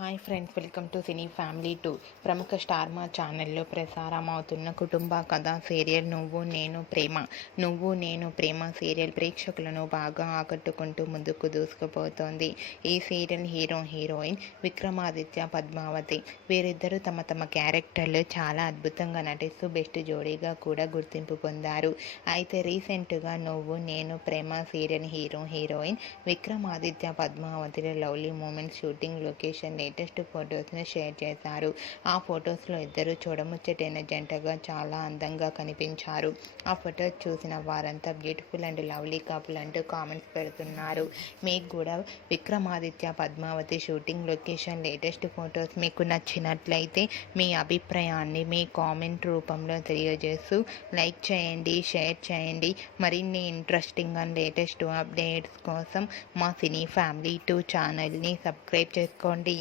Hi friends, welcome to cine family 2. ప్రముఖ star మా ఛానల్లో ప్రసారం అవుతున్న కుటుంబ కథ సీరియల్ నువ్వు నేను ప్రేమ సీరియల్ ప్రేక్షకులను బాగా ఆకట్టుకుంటూ ముందుకు దూసుకుపోతోంది. ఈ సీరియల్ హీరోయిన్ విక్రమాదిత్య, పద్మావతి వీరిద్దరూ తమ క్యారెక్టర్లు చాలా అద్భుతంగా నటిస్తూ బెస్ట్ జోడీగా కూడా గుర్తింపు పొందారు. అయితే రీసెంట్గా నువ్వు నేను ప్రేమ సీరియల్ హీరోయిన్ విక్రమాదిత్య, పద్మావతిల lovely moment shooting location latest ఫొటోస్ను షేర్ చేశారు. ఆ ఫొటోస్లో ఇద్దరు చూడముచ్చటైన జంటగా చాలా అందంగా కనిపించారు. ఆ ఫొటోస్ చూసిన వారంతా బ్యూటిఫుల్ అండ్ లవ్లీ కపుల్ అంటూ కామెంట్స్ పెడుతున్నారు. మీకు కూడా Vikramaditya, Padmavathi shooting location latest photos మీకు నచ్చినట్లయితే మీ అభిప్రాయాన్ని మీ కామెంట్ రూపంలో తెలియజేస్తూ లైక్ చేయండి, షేర్ చేయండి. మరిన్ని ఇంట్రెస్టింగ్ అండ్ లేటెస్ట్ అప్డేట్స్ కోసం మా సినీ ఫ్యామిలీ 2 ఛానల్ని సబ్స్క్రైబ్ చేసుకోండి.